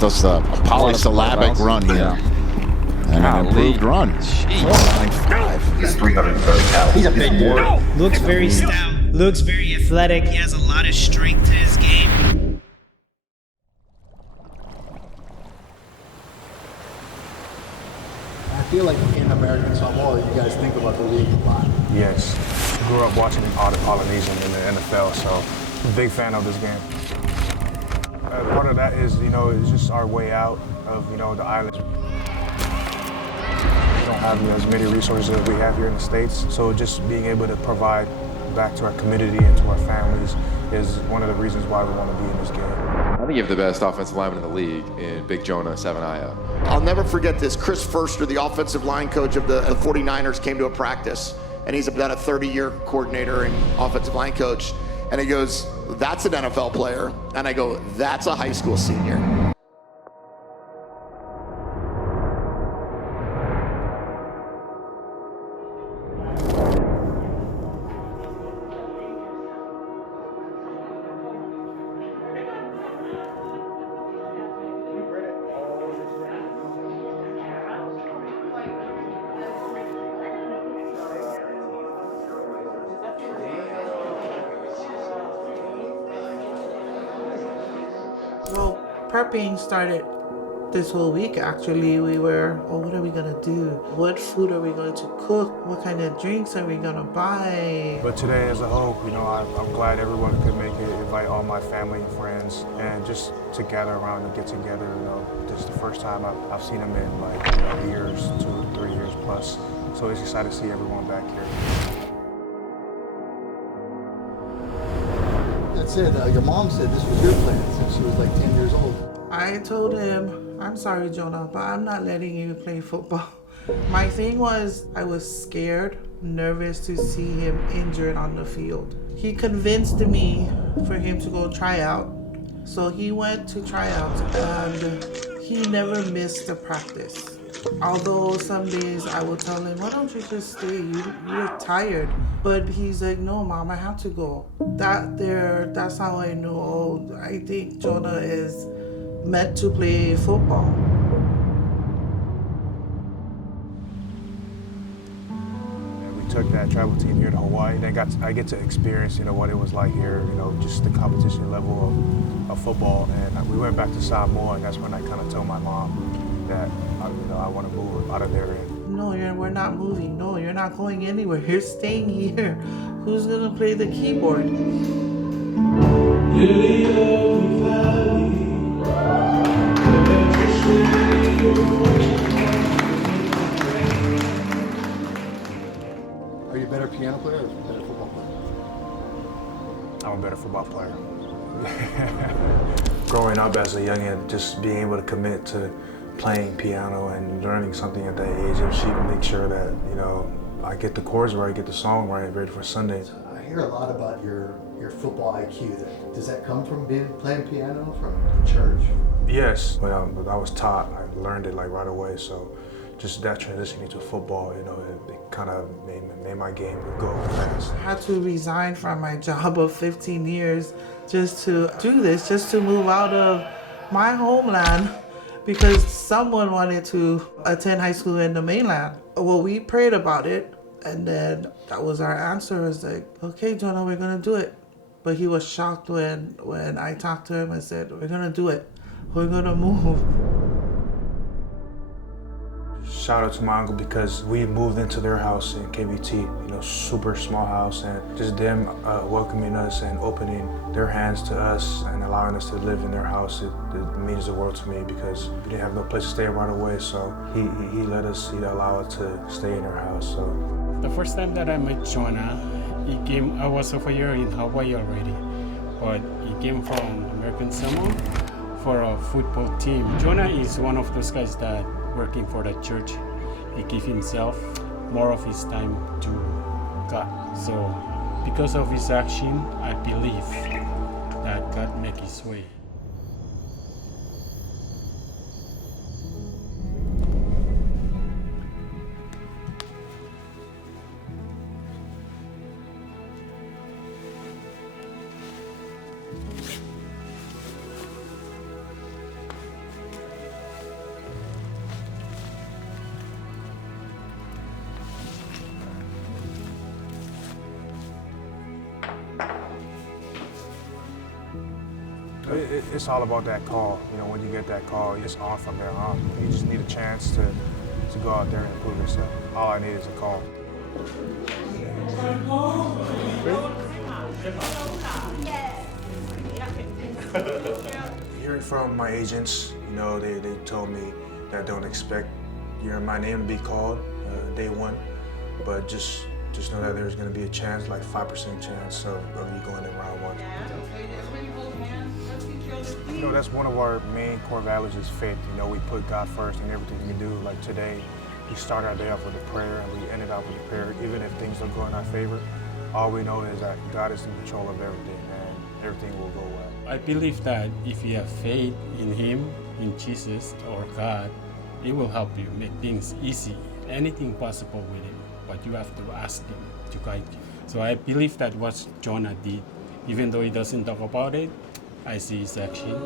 with us a polysyllabic run here. Yeah. And an improved run. Jeez. He's 330 pounds. He's a big dude. Looks very stout. Looks very athletic. He has a lot of strength to his game. I feel like in American Samoa, you guys think about the league a lot. Yes. Grew up watching all the Polynesian in the NFL, so I'm a big fan of this game. Part of that is, it's just our way out of, the islands. We don't have as many resources as we have here in the States, so just being able to provide back to our community and to our families is one of the reasons why we want to be in this game. I think you have the best offensive lineman in the league in Big Jonah Savaiinaea. I'll never forget this. Chris Furster, the offensive line coach of the 49ers, came to a practice, and he's about a 30-year coordinator and offensive line coach. And he goes, "That's an NFL player." And I go, "That's a high school senior." Well, prepping started this whole week. Actually, we were, what are we gonna do? What food are we going to cook? What kind of drinks are we gonna buy? But today as a whole, I'm glad everyone could make it, invite all my family and friends, and just to gather around and get together. This is the first time I've seen them in years, 2 to 3 years plus. So it's excited to see everyone back here. That said, your mom said this was your plan since she was like 10 years old. I told him, "I'm sorry, Jonah, but I'm not letting you play football." My thing was, I was scared, nervous to see him injured on the field. He convinced me for him to go try out. So he went to try out, and he never missed a practice. Although some days I would tell him, "Why don't you just stay? You're tired." But he's like, "No, Mom, I have to go." That's how I knew, I think Jonah is meant to play football. And we took that travel team here to Hawaii. I get to experience, what it was like here, just the competition level of football. And we went back to Samoa, and that's when I kind of told my mom that, I want to move out of there. No, we're not moving. No, you're not going anywhere. You're staying here. Who's gonna play the keyboard? Are you a better piano player or a better football player? I'm a better football player. Growing up as a youngin', just being able to commit to playing piano and learning something at that age, and she can make sure that, I get the chords right, get the song right, ready for Sunday. I hear a lot about your football IQ. Does that come from playing piano, from the church? Yes, when I was taught, I learned it right away. So just that transitioning to football, it kind of made my game go fast. I had to resign from my job of 15 years just to do this, just to move out of my homeland, because someone wanted to attend high school in the mainland. Well, we prayed about it, and then that was our answer. It was like, "Okay, Jonah, we're gonna do it." But he was shocked when I talked to him and said, "We're gonna do it. We're gonna move." Shout out to my uncle, because we moved into their house in KBT, super small house, and just them welcoming us and opening their hands to us and allowing us to live in their house, it means the world to me, because we didn't have no place to stay right away, so he let us, allow us to stay in their house. So the first time that I met Jonah, I was over here in Hawaii already, but he came from American Samoa for a football team. Jonah is one of those guys that working for the church. He gives himself more of his time to God. So because of his action, I believe that God make his way. It's all about that call. You know, when you get that call, it's on from there on. You just need a chance to go out there and prove yourself. All I need is a call. Hearing from my agents, you know, they told me that don't expect my name to be called day one, but just know that there's going to be a chance, like 5% chance of you going in round one. You know, that's one of our main core values is faith. You know, we put God first in everything we do. Like today, we start our day off with a prayer and we ended up with a prayer. Even if things don't go in our favor, all we know is that God is in control of everything and everything will go well. I believe that if you have faith in Him, in Jesus or God, it will help you make things easy. Anything possible with Him, but you have to ask Him to guide you. So I believe that what Jonah did, even though he doesn't talk about it, I see his action.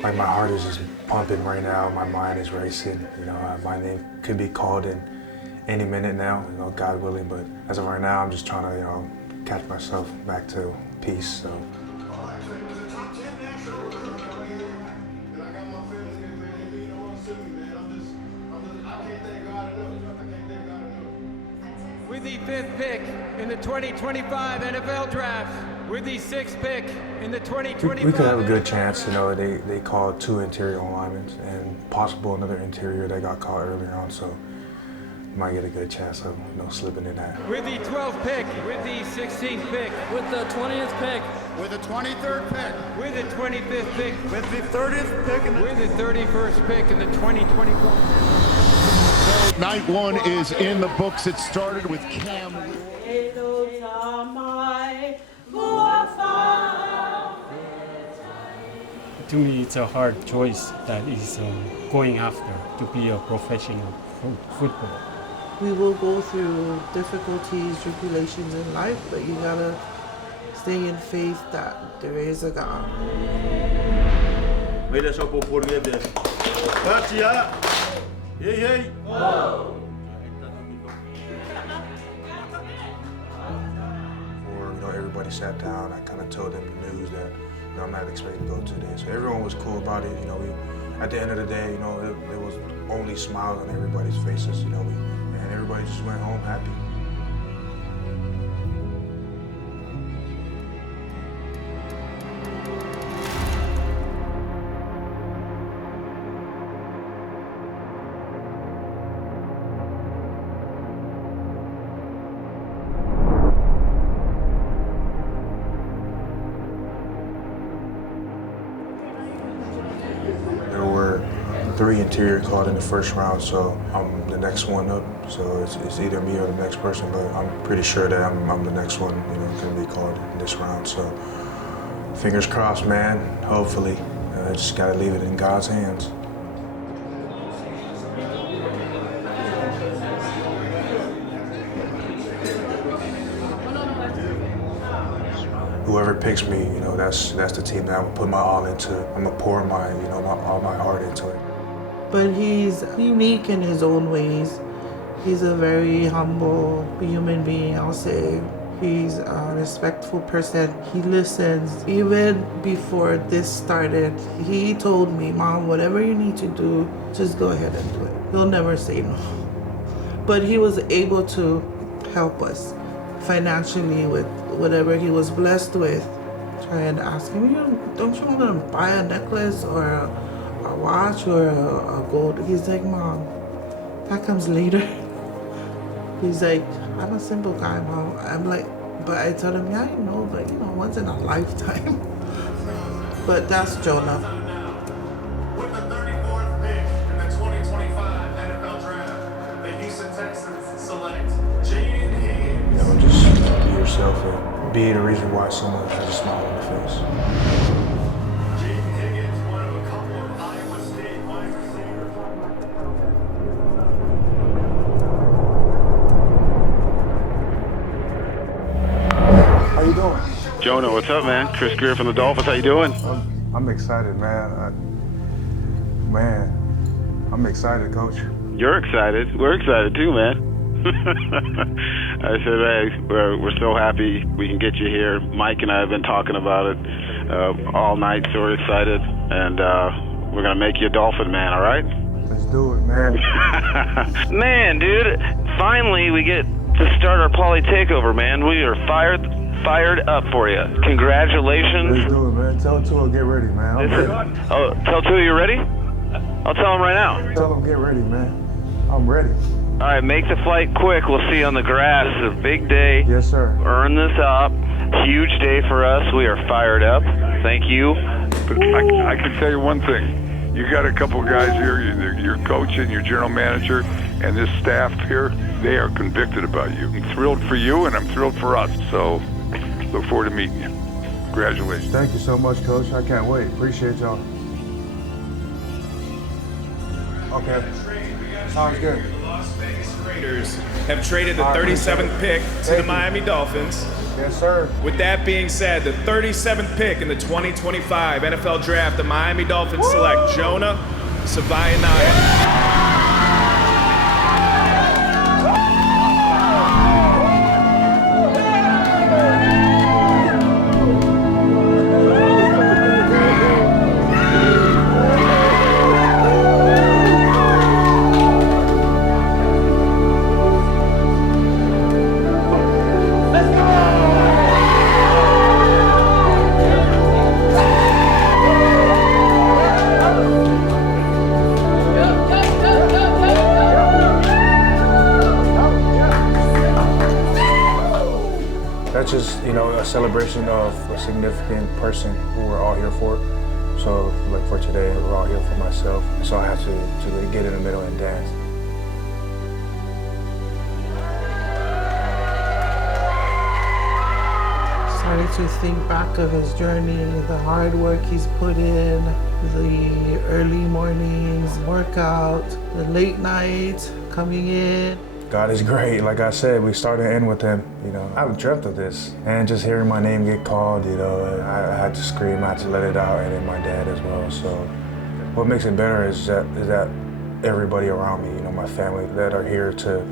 Like my heart is just pumping right now. My mind is racing. You know, my name could be called in any minute now. You know, God willing. But as of right now, I'm just trying to, you know, catch myself back to peace. So. With the 5th pick in the 2025 NFL Draft, with the 6th pick in the 2025 we could have a good chance. You know, they called 2 interior linemen and possible another interior that got called earlier on. So might get a good chance of, you know, slipping in that. With the 12th pick, with the 16th pick, with the 20th pick, with the 23rd pick, with the 25th pick, with the 30th pick, and with the 31st pick in the 2024. Night one is in the books. It started with Cam. To me, it's a hard choice that is going after to be a professional footballer. We will go through difficulties, tribulations in life, but you gotta stay in faith that there is a God. Before, you know, everybody sat down, I kind of told them the news that, you know, I'm not expecting to go today. So everyone was cool about it. You know, at the end of the day, you know, there was only smiles on everybody's faces. You know, and everybody just went home happy. There were 3 interior called in the first round, so I'm the next one up. So it's either me or the next person, but I'm pretty sure that I'm the next one, you know, going to be called in this round. So fingers crossed, man. Hopefully, just got to leave it in God's hands. Whoever picks me, you know, that's the team that I'm gonna put my all into. I'm gonna pour all my heart into it. But he's unique in his own ways. He's a very humble human being, I'll say. He's a respectful person. He listens. Even before this started, he told me, Mom, whatever you need to do, just go ahead and do it. He'll never say no. But he was able to help us financially with whatever he was blessed with. Try and ask him, don't you want to buy a necklace or a watch or a gold? He's like, Mom, that comes later. He's like, I'm a simple guy, Mom. I'm like, but I tell him, yeah, I know, but you know, once in a lifetime. But that's Jonah. With the 34th pick in the 2025 NFL Draft, the Houston Texans select Jane Higgins. You know, just be yourself and be the reason why someone has a smile on their face. Jane Higgins, one of a couple of Iowa State wide receivers. what's up, man? Chris Greer from the Dolphins. How you doing? I'm excited, man. I'm excited, Coach. You're excited. We're excited too, man. I said, hey, we're so happy we can get you here. Mike and I have been talking about it all night, so we're excited. And we're going to make you a Dolphin, man, all right? Let's do it, man. Man, dude, finally we get to start our Poly takeover, man. We are fired up for you. Congratulations. Let's do it, man. Tell Tua get ready, man. I'm ready. Oh, tell Tua you're ready? I'll tell him right now. Tell him get ready, man. I'm ready. All right, make the flight quick. We'll see you on the grass. It's a big day. Yes, sir. Earn this up. Huge day for us. We are fired up. Thank you. But I can tell you one thing. You got a couple guys here, your coach and your general manager, and this staff here, they are convicted about you. I'm thrilled for you, and I'm thrilled for us. So look forward to meeting you. Congratulations. Thank you so much, Coach. I can't wait. Appreciate y'all. Okay. Sounds good. The Las Vegas Raiders have traded the 37th pick to the Miami Dolphins. Yes, sir. With that being said, the 37th pick in the 2025 NFL Draft, the Miami Dolphins select Jonah Savaiinaea. That's just, a celebration of a significant person who we're all here for. So, like for today, we're all here for myself. So I have to get in the middle and dance. Started to think back of his journey, the hard work he's put in, the early mornings, workout, the late nights, coming in. God is great. Like I said, we started and end with him. I've dreamt of this. And just hearing my name get called, I had to scream, I had to let it out, and then my dad as well. So what makes it better is that everybody around me, my family that are here to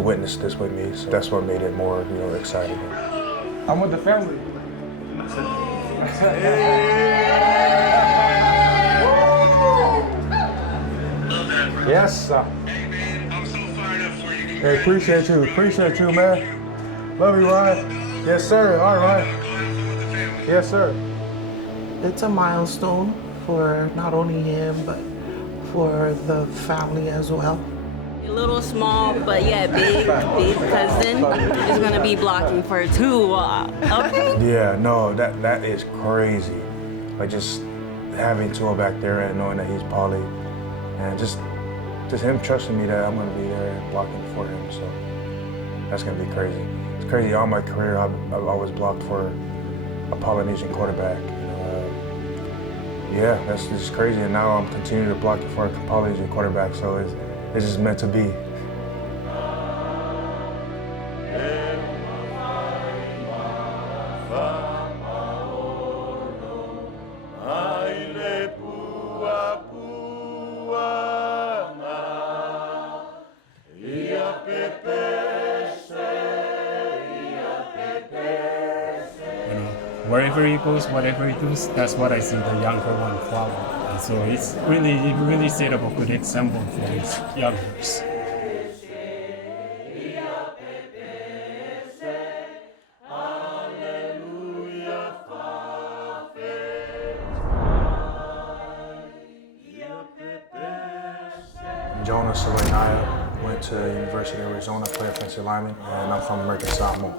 witness this with me. So that's what made it more, exciting. I'm with the family. Yes, sir. Hey, appreciate you, man. Love you, Ryan. Yes, sir. All right. Yes, sir. It's a milestone for not only him, but for the family as well. A little small, but yeah, big cousin is gonna be blocking for Tua. Okay? Yeah, no, that is crazy. Like just having Tua back there and knowing that he's Poly, and just him trusting me that I'm gonna be there and blocking for him. So that's gonna be crazy. It's crazy. All my career, I've always blocked for a Polynesian quarterback. Yeah, that's just crazy. And now I'm continuing to block it for a Polynesian quarterback. So it's just meant to be. Wherever he goes, whatever he does, that's what I see the younger one follow. And so it really set up a good example for his youngers. Jonah Misieli Savaiinaea went to University of Arizona, played offensive lineman, and I'm from American Samoa.